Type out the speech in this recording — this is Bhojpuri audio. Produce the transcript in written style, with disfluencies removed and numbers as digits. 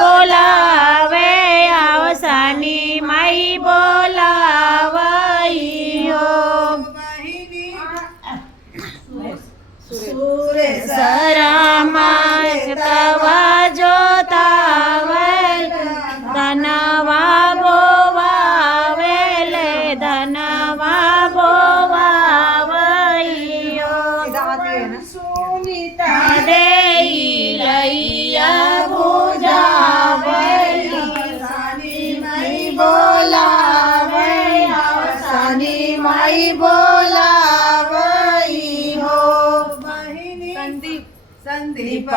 बोलावे आवसानी माई बोलावई हो सरामाय तवा जोतावल धनवा बोवावेले धनवा बोवावई हो देई लैया बुझावई माई बोलावई आवसानी माई बोलावई हो संदीप